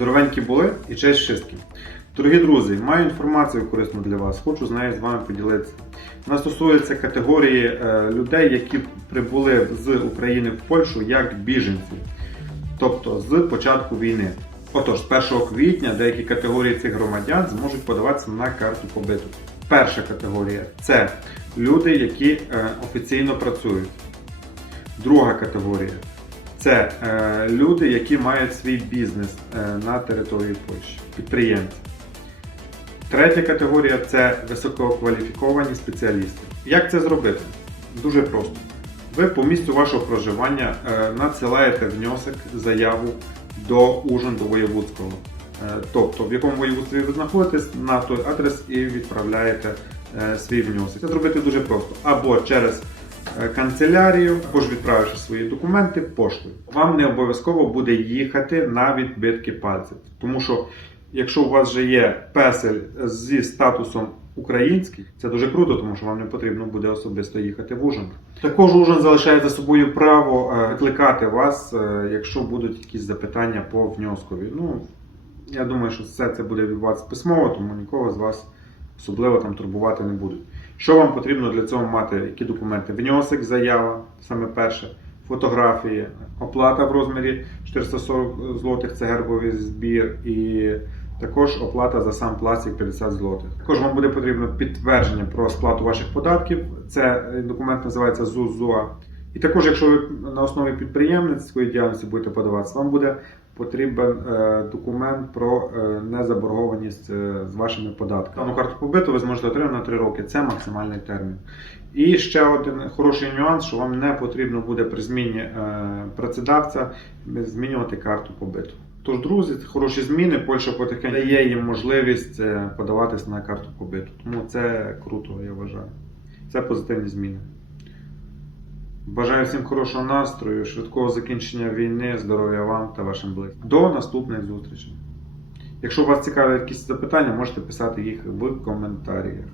Здоровенькі були і честь wszystkim. Дорогі друзі, маю інформацію корисну для вас, хочу з нею з вами поділитися. Вона стосується категорії е, людей, які прибули з України в Польщу як біженці, тобто з початку війни. Отож, з 1 квітня деякі категорії цих громадян зможуть подаватися на карту побиту. Перша категорія це люди, які е, офіційно працюють. Друга категорія це е, люди, які мають свій бізнес е, на території Польщі, підприємці. Третя категорія це висококваліфіковані спеціалісти. Як це зробити? Дуже просто. Ви по місцю вашого проживання е, надсилаєте внесок, заяву до Ужинду воєвудського. Е, тобто, в якому воєводстві ви знаходитесь, на той адрес і відправляєте е, свій внесок. Це зробити дуже просто. Або через канцелярію, або ж відправивши свої документи поштою. Вам не обов'язково буде їхати на відбитки пальців. Тому що, якщо у вас вже є песель зі статусом український, це дуже круто, тому що вам не потрібно буде особисто їхати в Ужин. Також Ужин залишає за собою право е, викликати вас, е, якщо будуть якісь запитання по внескові. Ну, я думаю, що все це буде відбуватися письмово, тому нікого з вас особливо там турбувати не будуть. Що вам потрібно для цього мати? Які документи? Внесок, заява, саме перше, фотографії, оплата в розмірі 440 злотих це гербовий збір і також оплата за сам пластик 50 злотих. Також вам буде потрібно підтвердження про сплату ваших податків. Це е, документ називається ЗУЗУА. І також, якщо ви на основі підприємницької діяльності будете подаватися, вам буде потрібен е, документ про е, незаборгованість е, з вашими податками. Дану карту побиту ви зможете отримати на 3 роки. Це максимальний термін. І ще один хороший нюанс, що вам не потрібно буде при зміні працедавця змінювати карту побиту. Тож, друзі, це хороші зміни. Польща потихеньку дає їм можливість подаватися на карту побиту. Тому це круто, я вважаю. Це позитивні зміни. Бажаю всім хорошого настрою, швидкого закінчення війни, здоров'я вам та вашим близьким. До наступних зустрічей. Якщо вас цікавлять якісь запитання, можете писати їх в коментарях.